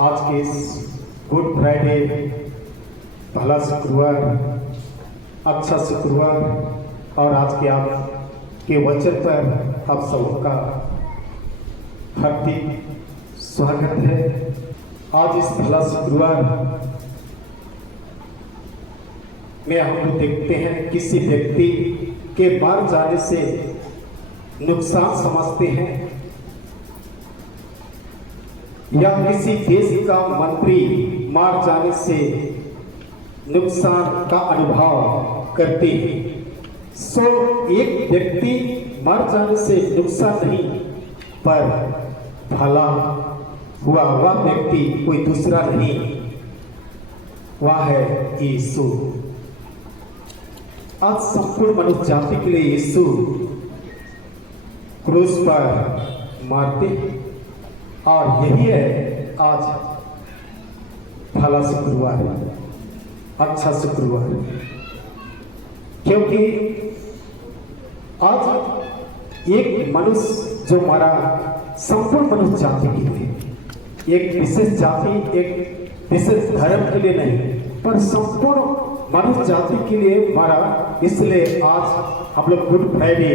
आज के इस गुड फ्राइडे, पहला शुक्रवार, अच्छा शुक्रवार और आज के आपके वचन पर आप सबका हार्दिक स्वागत है। आज इस पहला शुक्रवार में हम लोग देखते हैं किसी व्यक्ति के मर जाने से नुकसान समझते हैं या किसी देश का मंत्री मार जाने से नुकसान का अनुभव करते हैं। सो एक व्यक्ति मर जाने से नुकसान नहीं, पर भला हुआ वह व्यक्ति कोई दूसरा नहीं, वह है यीशु। आज संपूर्ण मनुष्य जाति के लिए यीशु क्रूस पर मारते, और यही है आज भला शुक्रवार, अच्छा शुक्रवार, क्योंकि आज एक मनुष्य जो मरा संपूर्ण मनुष्य जाति के लिए, एक विशेष जाति, एक विशेष धर्म के लिए नहीं, पर संपूर्ण मनुष्य जाति के लिए मरा। इसलिए आज हम लोग गुड फ्राइडे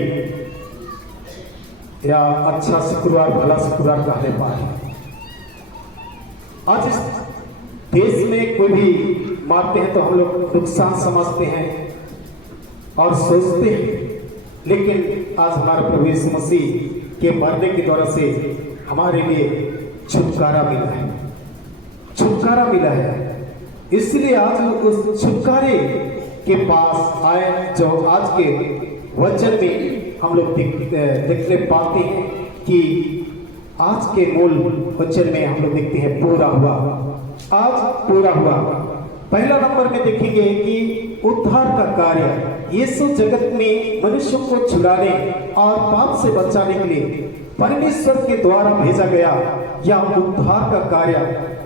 या अच्छा शुक्रवार, भला शुक्रवार कहने पाए। आज इस देश में कोई भी मारते हैं तो हम लोग नुकसान समझते हैं और सोचते हैं, लेकिन आज हमारे प्रभु यीशु मसीह के मरने के द्वारा से हमारे लिए छुटकारा मिला है, छुटकारा मिला है। इसलिए आज उस छुटकारे के पास आए, जो आज के वचन में हम लोग देखने पाते हैं कि आज के मूल वचन में हम लोग देखते हैं पूरा हुआ, आज पूरा हुआ। पहला नंबर में देखेंगे कि उद्धार का कार्य यीशु जगत में मनुष्य को छुड़ाने और पाप से बचाने के लिए परमेश्वर के द्वारा भेजा गया। यह उद्धार का कार्य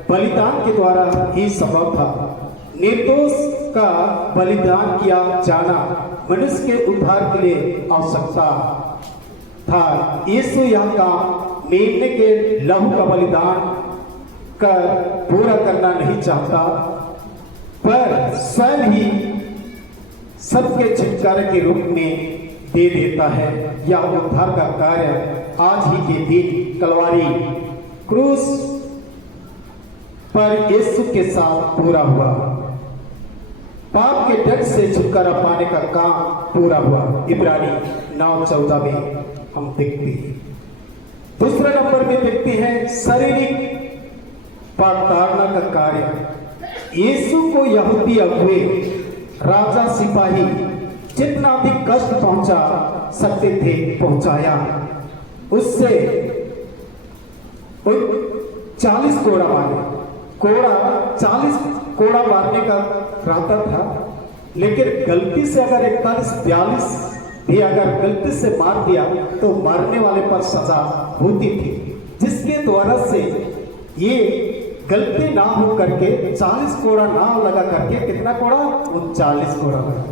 बलिदान के द्वारा ही संभव था। निर्दोष का बलिदान किया जाना मनुष्य के उद्धार के लिए आवश्यकता था। यीशु यह काम मेमने के लहू का बलिदान कर पूरा करना नहीं चाहता, पर स्वयं ही सबके छुटकारे के रूप में दे देता है। यह उद्धार का कार्य आज ही के दिन कलवारी क्रूस पर यीशु के साथ पूरा हुआ। पाप के डर से छुटकारा पाने का काम पूरा हुआ। इब्रानी 9:14 में हम देखते हैं। दूसरे नंबर में देखते हैं शारीरिक पाताड़ना का कार्य। यीशु को यहूदी अगुए, राजा, सिपाही जितना भी कष्ट पहुंचा सकते थे पहुंचाया। उससे 40 कोड़ा मारे, 40 कोड़ा मारने का रहता था, लेकिन गलती से अगर 41-42 भी अगर गलती से मार दिया तो मारने वाले पर सजा होती थी, जिसके द्वारा से ये गलती ना हो करके 40 कोड़ा ना लगा करके कितना कोड़ा, 39 कोड़ा लगा।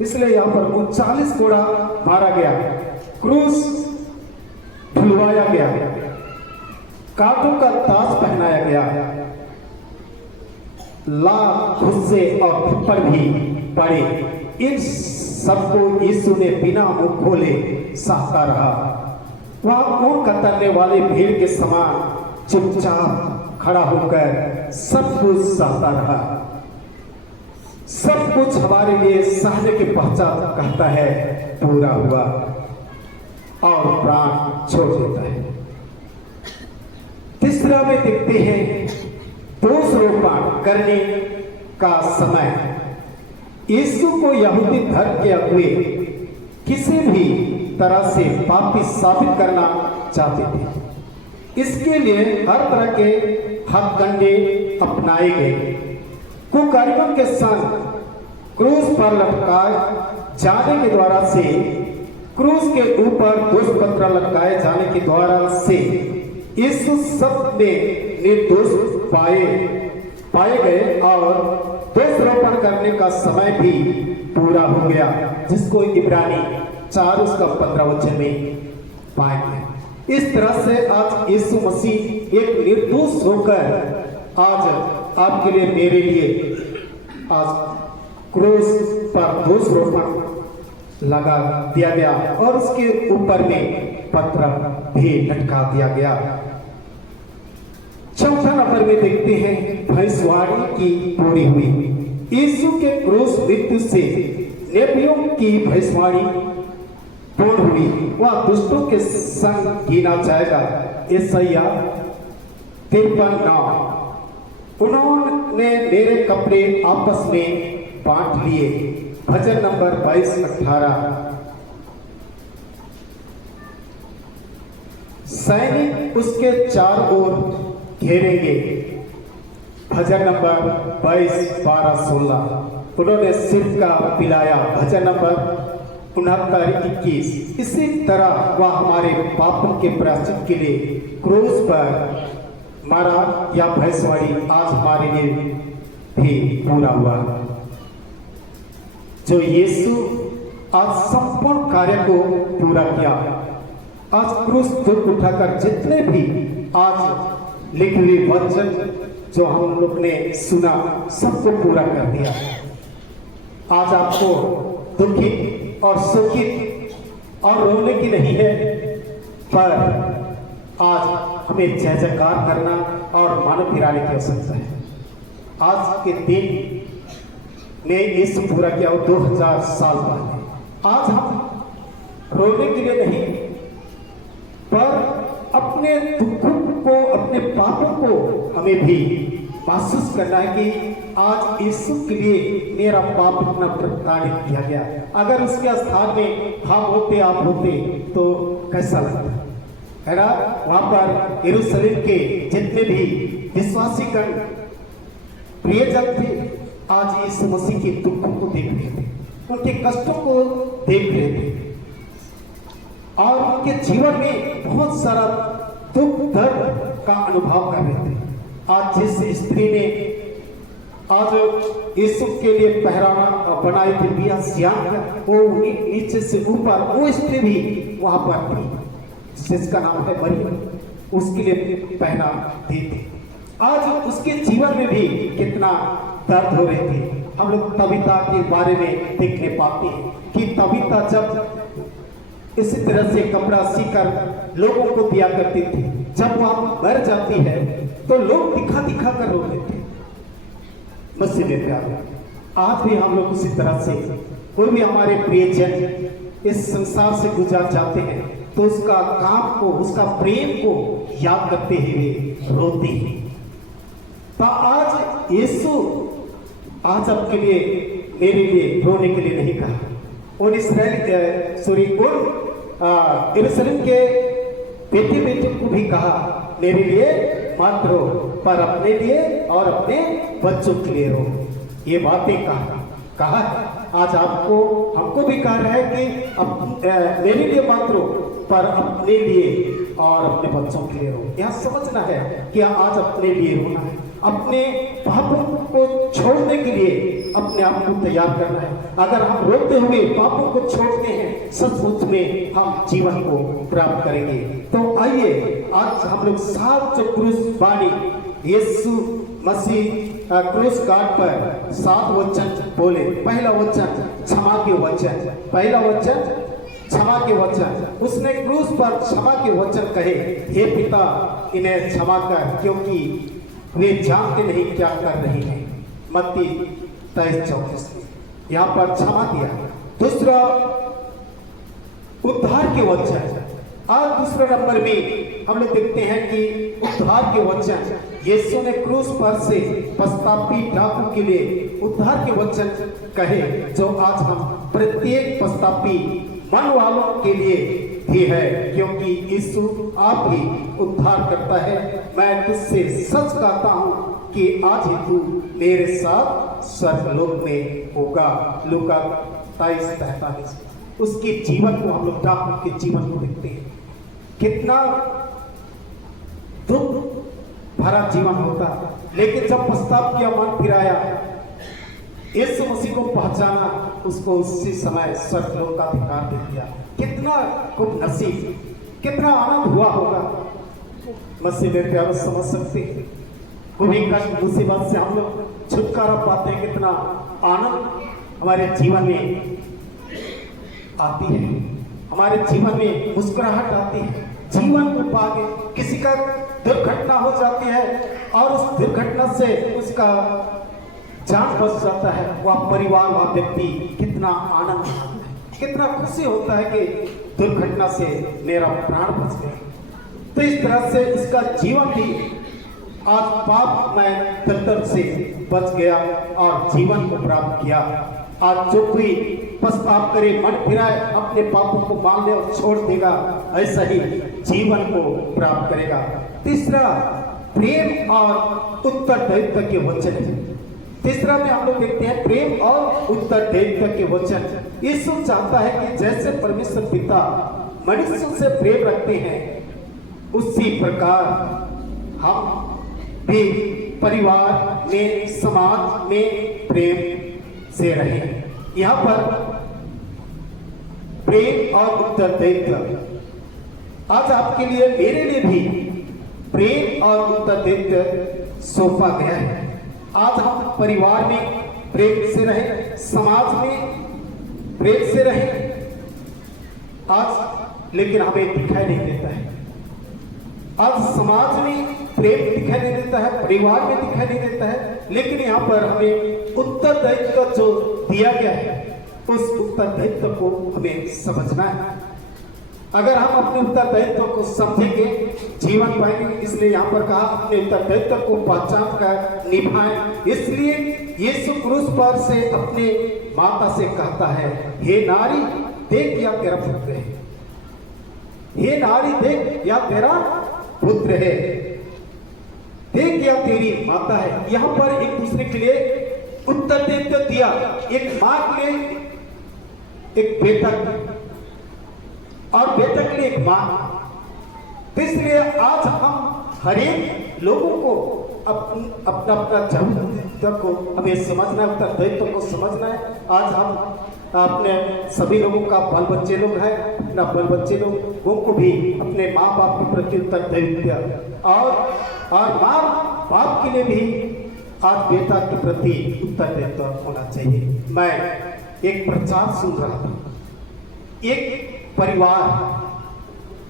इसलिए यहाँ पर 39 कोड़ा मारा गया, क्रूस ढुलवाया गया, कांटों का ताज पहनाया गया, लाख गुस्से और थप्पड़ भी पड़े। इन सबको यीशु ने बिना मुंह खोले सहता रहा। वह ऊँट कतरने वाले भीड़ के समान चुपचाप खड़ा होकर सब कुछ सहता रहा। सब कुछ हमारे लिए सहने के पश्चात कहता है पूरा हुआ, और प्राण छोड़ देता है। तीसरा में देखते हैं दोष रोपण करने का समय। यीशु को यहूदी धर्म के अगुए किसी भी तरह से पापी साबित करना चाहते थे। इसके लिए हर तरह के हथकंडे अपनाए गए। कुकार्यों के संग क्रूस पर लटकाए जाने के द्वारा से, क्रूस के ऊपर दोष पत्र लटकाए जाने के द्वारा से यीशु सब में निर्दोष पाए गए, और दोषारोपण करने का समय भी पूरा हो गया, जिसको इब्रानी 4 उसका 15 वचन में पाएंगे। इस तरह से आज यीशु मसीह एक निर्दोष होकर आज आपके लिए मेरे लिए आज क्रूस पर दोष रोपण लगा दिया गया और उसके ऊपर में पत्र भी लटका दिया गया। चौथा नंबर में देखते हैं भविष्यवाणी की पूरी हुई। यीशु के क्रूस मृत्यु से नबियों की भविष्यवाणी पूर्ण हुई। वह दुष्टों के संग गिना जाएगा। यशायाह 53:9। उन्होंने मेरे कपड़े आपस में बांट लिए। भजन नंबर 22:18। सैनिक उसके चारों ओर घेरेंगे। भजन नंबर 22:12-16। उन्होंने सिर का पिलाया। भजन नंबर 69:21। इसी तरह वह हमारे पापों के प्रायश्चित के लिए क्रूस पर मारा। या भविष्यवाणी आज हमारे लिए भी पूरा हुआ। जो यीशु आज संपूर्ण कार्य को पूरा किया। आज क्रूस दुख उठाकर जितने भी आज लिखे हुए वचन जो हम लोग ने सुना सबको पूरा कर दिया। आज आपको दुखित और सुखित और रोने की नहीं है, पर आज हमें जय जयकार करना और मानव फिराने की आवश्यकता है। आज के दिन ने इस पूरा किया 2000 साल पहले। आज हम रोने के लिए नहीं, पर अपने दुखों को, अपने पापों को हमें भी महसूस करना है कि आज यीशु के लिए मेरा पाप इतना प्रताड़ित किया गया। अगर उसके स्थान में हम होते, आप होते तो कैसा लगता है ना। वहां पर यरूशलेम के जितने भी विश्वासी गण प्रियजन थे, आज यीशु मसीह के दुखों को देख रहे थे, उनके कष्टों को देख रहे थे और उनके जीवन में बहुत सारा दुख दर्द का अनुभव कर रहे थे। आज जिस स्त्री ने आज यीशु के लिए पहरावा बनाए थे बिया सियान, वो नीचे से ऊपर वो स्त्री भी वहां पर थी जिसका नाम है मरियम, उसके लिए पहना दी थी। आज उसके जीवन में भी कितना दर्द हो रहे थे। हम लोग तबीता के बारे में देखने पाते हैं कि तबीता जब इसी तरह से कपड़ा सीकर लोगों को दिया करती थी, जब वह मर जाती है तो लोग दिखा दिखा कर रोते थे। मसीह में प्यार, आज भी हम लोग उसी तरह से कोई भी हमारे प्रियजन इस संसार से गुजर जाते हैं तो उसका काम को, उसका प्रेम को याद करते हुए रोते हैं। तो आज यीशु आज आपके लिए, मेरे लिए रोने के लिए नहीं कहा। उन यरूशलेम के बेटे बेटे को भी कहा मेरे लिए मत रो, पर अपने लिए और अपने बच्चों के लिए रो। ये बातें कहा आज आपको, हमको भी कह रहा है कि मेरे लिए मत रो, पर अपने लिए और अपने बच्चों के लिए रो। यह समझना है कि आज अपने लिए रोना है, अपने पापों को छोड़ने के लिए अपने आप को तैयार करना है। अगर हम रोते हुए पापों को छोड़ते हैं, सचमुच में हम जीवन को प्राप्त करेंगे। तो आइए आज हम लोग 7 जो क्रूस बाणी यीशु मसीह क्रूस काट पर 7 वचन बोले। पहला वचन क्षमा के वचन, पहला वचन क्षमा के वचन। उसने क्रूस पर क्षमा के वचन कहे, हे पिता इन्हें क्षमा कर, क्योंकि वे जानते नहीं क्या कर रहे हैं। मत्ती 23:34 यहाँ पर क्षमा दिया। दूसरा उद्धार के वचन। आज दूसरे नंबर में हम लोग देखते हैं कि उद्धार के वचन यीशु ने क्रूस पर से पश्चातापी डाकू के लिए उद्धार के वचन कहे, जो आज हम प्रत्येक पश्चातापी मन वालों के लिए भी है, क्योंकि यीशु आप ही उद्धार करता है। मैं तुझसे सच कहता हूं कि आज ही तू मेरे साथ स्वर्गलोक में होगा। लूका 23:43। उसके जीवन को हम लोग डाकू के जीवन को देखते हैं, कितना दुख भरा जीवन होता, लेकिन जब पश्चाताप किया, मन फिराया, यीशु मसीह को पहचाना, उसको उसी समय स्वर्गलोक का अधिकार दे दिया। कितना खूब नसीब, कितना आनंद हुआ होगा। मसीह में प्यार समझ सकते हैं। कोई कष्ट मुसीबत से हम लोग छुटकारा पाते हैं, कितना आनंद हमारे जीवन में आती है, हमारे जीवन में मुस्कुराहट आती है। जीवन को पाके किसी का दुर्घटना हो जाती है और उस दुर्घटना से उसका जान बच जाता है, वह परिवार वह व्यक्ति कितना आनंद आता है, कितना खुशी होता है कि दुर्घटना से मेरा प्राण बच गया। तो इस तरह से उसका जीवन भी आज पाप में दलदल से बच गया और जीवन को प्राप्त किया। आज जो कोई पछताव करे, मन फिराए, अपने पापों को मान ले और छोड़ देगा, ऐसा ही जीवन को प्राप्त करेगा। तीसरा, प्रेम और उत्तरदायित्व के वचन। तीसरा में हम लोग देखते हैं प्रेम और उत्तरदायित्व के वचन। यीशु चाहता है कि जैसे परमेश्वर पिता मनुष्यों से प्रेम रखते हैं, उसी प्रकार हम भी परिवार में, समाज में प्रेम से रहें। यहाँ पर प्रेम और उत्तरदायित्व आज आपके लिए, मेरे लिए भी प्रेम और उत्तरदायित्व सौंपा गया है। आज हम परिवार में प्रेम से रहें, समाज में प्रेम से रहें। आज लेकिन हमें दिखाई नहीं देता है। आज समाज में प्रेम दिखाई नहीं देता है, परिवार में दिखाई नहीं देता है, लेकिन यहाँ पर हमें उत्तरदायित्व जो दिया गया है, उस उत्तरदायित्व को हमें समझना है। अगर हम अपने उत्तरदायित्व को समझेंगे, जीवन पाएंगे। इसलिए यहाँ पर कहा अपने उत्तरदायित्व को पहचान कर निभाएं। इसलिए यीशु क्रूस पर से अपने माता से कहता है, हे नारी देख या तेरा पुत्र है, हे नारी देख या तेरा पुत्र है, देख या तेरी माता है। यहाँ पर एक दूसरे के लिए उत्तरदायित्व दिया, एक माँ के लिए एक बेटा और बेटा के लिए एक माँ। इसलिए आज हम हरेक लोगों को अपना अपना जरूरत को हमें समझना है, उत्तरदायित्व को समझना है। आज हम अपने सभी लोगों का बाल बच्चे लोग हैं, अपना बाल बच्चे लोगों को भी अपने माँ बाप के प्रति उत्तरदायित्व और माँ बाप के लिए भी आज बेटा के प्रति उत्तरदायित्व होना चाहिए। मैं एक प्रचार सुन रहा था, एक परिवार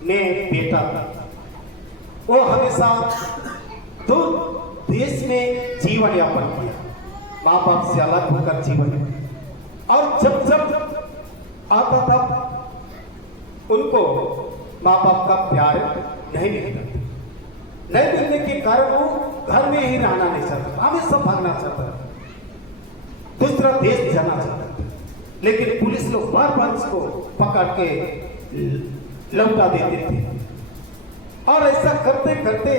में बेटा वो हमेशा दो देश में जीवन यापन किया, माँ बाप से अलग होकर जीवन, और जब जब आता था उनको माँ बाप का प्यार नहीं मिलता, नहीं मिलने के कारण वो घर में ही रहना नहीं चाहता, हमेशा भागना चाहता, दूसरा देश जाना चाहता। लेकिन पुलिस लोग बार बार उसको पकड़ के लौटा देते थे, और ऐसा करते करते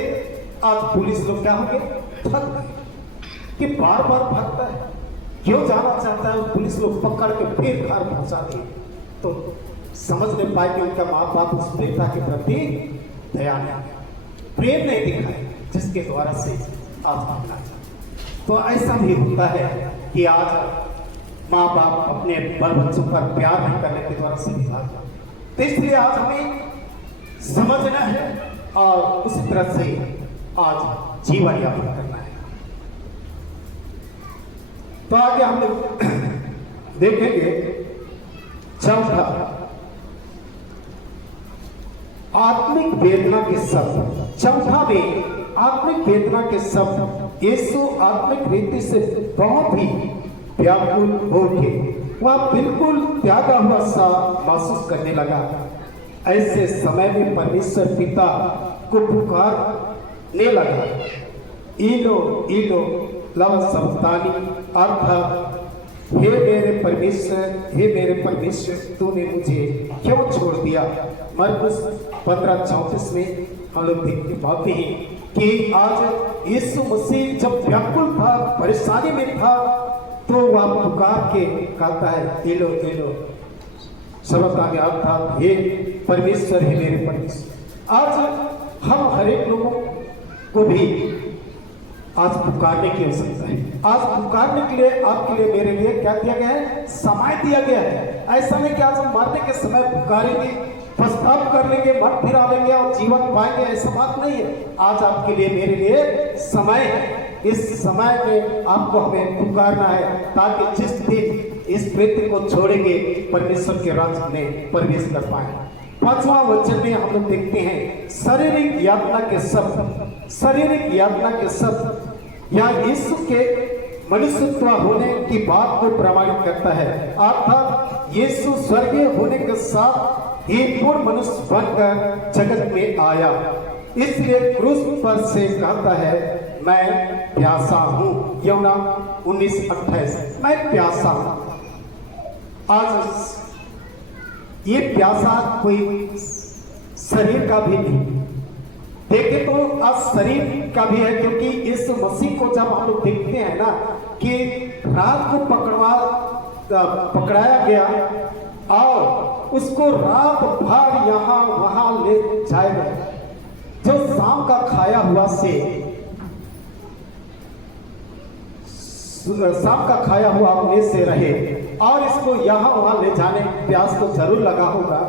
आज पुलिस लोग क्या हो गए, थक गए कि बार बार भागता है, क्यों जाना चाहता है। पुलिस लोग पकड़ के फिर घर पहुंचा दिए, तो समझ नहीं पाए कि उनका माँ बाप उस बेटा के प्रति दया नहीं, प्रेम नहीं दिखाए, जिसके द्वारा से आज भागना चाहते। तो ऐसा भी होता है कि आज माँ बाप अपने बाल बच्चों पर प्यार नहीं करने के द्वारा से भी भाग जाते। तो इसलिए आज हमें समझना है और उसी तरह से आज जीवन यापन करना है। तो आगे हम लोग देखेंगे चौथा, आत्मिक वेदना के शब्द। चौथा में आत्मिक वेदना के शब्द। यीशु आत्मिक रीति से बहुत ही व्याकुल हो के वह बिल्कुल त्यागा हुआ सा महसूस करने लगा। ऐसे समय में परमेश्वर पिता को पुकारने लगा, इलो इलो लव सबतानी, अर्थात हे मेरे परमेश्वर तूने मुझे क्यों छोड़ दिया। मरकुस 15:34 में हम लोग देखते पाते हैं कि आज यीशु मसीह जब व्याकुल था, परेशानी में था, तो वह पुकार के कहता है एलो एलो शब्द आ गया, अर्थात हे परमेश्वर, हे मेरे परमेश्वर। आज हम हरेक लोगों को भी आज पुकारने की आवश्यकता है। आज पुकारने के लिए आपके लिए मेरे लिए क्या दिया गया है, समय दिया गया है। ऐसा नहीं कि आज हम मरने के समय पुकारेंगे पश्चाताप कर लेंगे, मन फिरा लेंगे और जीवन पाएंगे, ऐसा बात नहीं है। आज आपके लिए मेरे लिए समय है। इस समय में आपको हमें पुकारना है ताकि जिस दिन इस पृथ्वी को छोड़ेंगे परमेश्वर के राज्य में प्रवेश कर पाए। 5वां वचन में हम लोग देखते हैं शारीरिक यातना के शब्द, शारीरिक यातना के शब्द या यीशु के मनुष्यत्व होने की बात को प्रमाणित करता है। अर्थात यीशु स्वर्गीय होने के साथ ही पूर्ण मनुष्य बनकर जगत में आया, इसलिए क्रूस पर से कहता है मैं प्यासा हूं। यूहन्ना 19:28 मैं प्यासा हूं। आज ये प्यासा कोई शरीर का भी नहीं, देखे तो आज शरीर का भी है, क्योंकि इस मसीह को जब हम लोग देखते हैं ना कि रात को पकड़ाया गया और उसको रात भर यहाँ वहां ले जाया गया, जो शाम का खाया हुआ से शाम का खाया हुआ अपने से रहे और इसको यहाँ वहां ले जाने प्यास तो जरूर लगा होगा,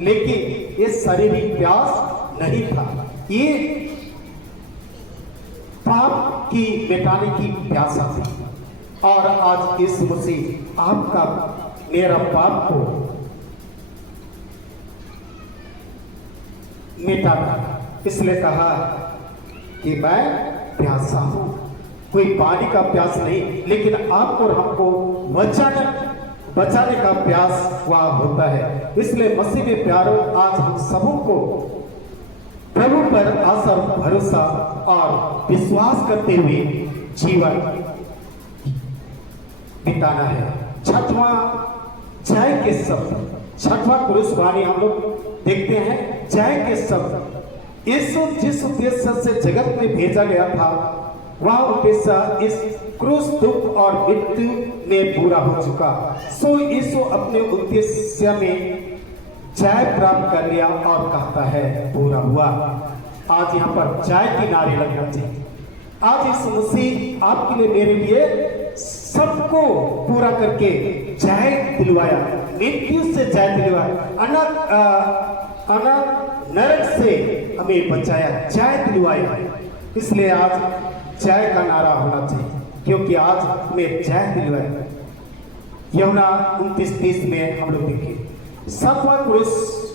लेकिन ये शारीरिक प्यास नहीं था, ये पाप की मिटाने की प्यासा थी। और आज इस मसीह आपका मेरा पाप को मिटाना, इसलिए कहा कि मैं प्यासा हूं। कोई पानी का प्यास नहीं, लेकिन आपको और हमको बचाने का प्यास वह होता है। इसलिए मसीह में प्यारो, आज हम सबों को प्रभु पर आशा, भरोसा और विश्वास करते हुए जीवन बिताना है। 6वां जय के शब्द, 6वां क्रूस वाणी हम लोग देखते हैं जय के शब्द। यीशु जिस उद्देश्य से जगत में भेजा गया था वह उद्देश्य इस क्रूस दुख और मृत्यु में पूरा हो चुका। सो यीशु अपने उद्देश्य में जय प्राप्त कर लिया और कहता है पूरा हुआ। आज यहाँ पर जय की नारे लगना चाहिए। आज इस मसीह आपके लिए मेरे लिए सबको पूरा करके जय दिलवाया, मृत्यु से जय दिलवाया, नरक से हमें बचाया, जय दिलवाया। इसलिए आज जय का नारा होना चाहिए, क्योंकि आज हमें जय दिलवाया। यूहन्ना 29:30 में हम लोग देखें 7वां क्रूस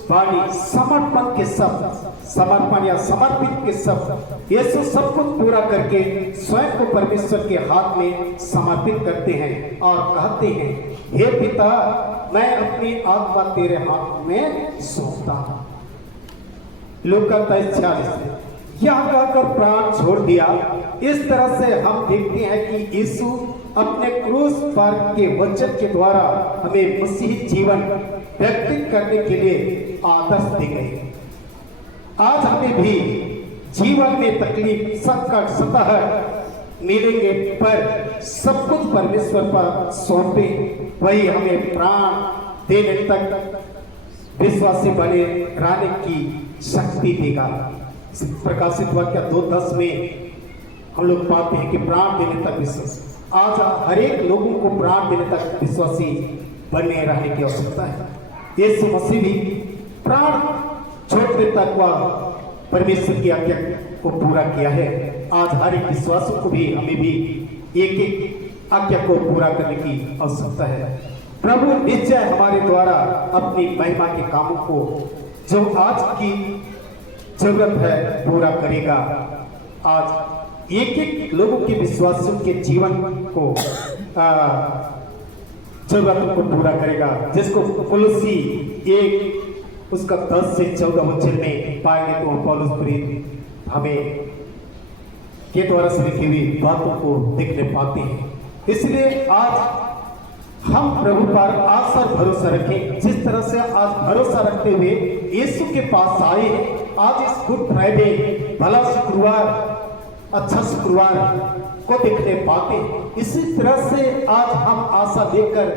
वाणी समर्पण के शब्द, समर्पण या समर्पित के शब्द। यीशु सब कुछ पूरा करके स्वयं को परमेश्वर के हाथ में समर्पित करते हैं और कहते हैं हे पिता, मैं अपनी आत्मा तेरे हाथ में सौंपता हूं। लूका 23:46 यह कहकर प्राण छोड़ दिया। इस तरह से हम देखते हैं कि यीशु अपने क्रूस पर के वचन के द्वारा हमें मसीही जीवन व्यतीत करने के लिए आदर्श दे गए। आज हमें भी जीवन में तकलीफ, संकट, सतह मिलेंगे, पर सब कुछ परमेश्वर पर सौंपे, वही हमें प्राण देने तक विश्वासी बने रहने की शक्ति देगा। प्रकाशित वाक्य 2:10 में हम लोग पाते हैं कि प्राण देने तक विश्वास। आज हर एक लोगों को प्राण देने तक विश्वासी बने रहने की आवश्यकता है। यीशु मसीह भी प्राण छोड़ने तक वह परमेश्वर की आज्ञा को पूरा किया है। आज हर एक विश्वासों को भी, हमें भी एक एक आज्ञा को पूरा करने की आवश्यकता है। प्रभु निश्चय हमारे द्वारा अपनी महिमा के कामों को जो आज की जरूरत है पूरा करेगा। आज एक एक लोगों के विश्वासियों के जीवन को जरूरतों को पूरा करेगा, जिसको कुलसी 1 उसका 10 से 14 वचन में पाएंगे तो पौलुस प्रेरित हमें के द्वारा से लिखी हुई बातों को देखने पाते हैं। इसलिए आज हम प्रभु पर आशा और भरोसा रखें, जिस तरह से आज भरोसा रखते हुए यीशु के पास आए। आज इस गुड फ्राइडे, भला शुक्रवार, अच्छा शुक्रवार को देखने पाते। इसी तरह से आज हम आशा लेकर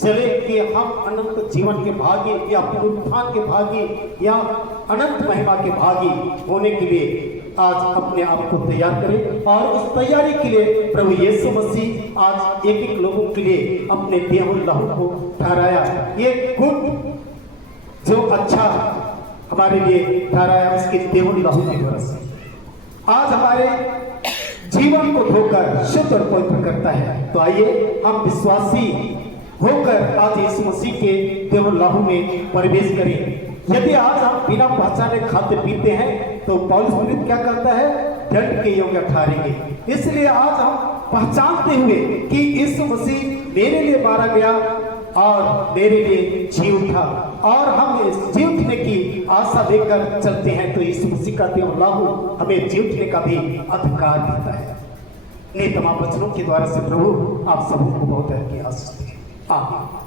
चले कि हम अनंत जीवन के भागी या पुनरुत्थान के भागी या अनंत महिमा के भागी होने के लिए आज अपने आप को तैयार करें। और उस तैयारी के लिए प्रभु यीशु मसीह आज एक एक लोगों के लिए अपने देह और लहू को ठहराया। ये गुड जो अच्छा हमारे लिए ठहराया उसके देवल लहू की द्वारा से। आज हमारे जीवन को धोकर शुद्ध और पवित्र करता है। तो आइए हम विश्वासी होकर आज यीशु मसीह के देवल लहू में प्रवेश करें। यदि आज हम बिना पहचाने खाते पीते हैं तो पौलुस प्रेरित क्या करता है, दंड के योग्य ठहरेंगे। इसलिए आज हम पहचानते हुए कि यीशु मसीह मेरे लिए मारा गया और मेरे लिए जी उठा और हम इस जी उठने की आशा लेकर चलते हैं, तो यीशु मसीह का देवल लहू हमें जी उठने का भी अधिकार देता है। ये तमाम वचनों के द्वारा से प्रभु आप सबों को बहुत की आशीष दें। आमीन।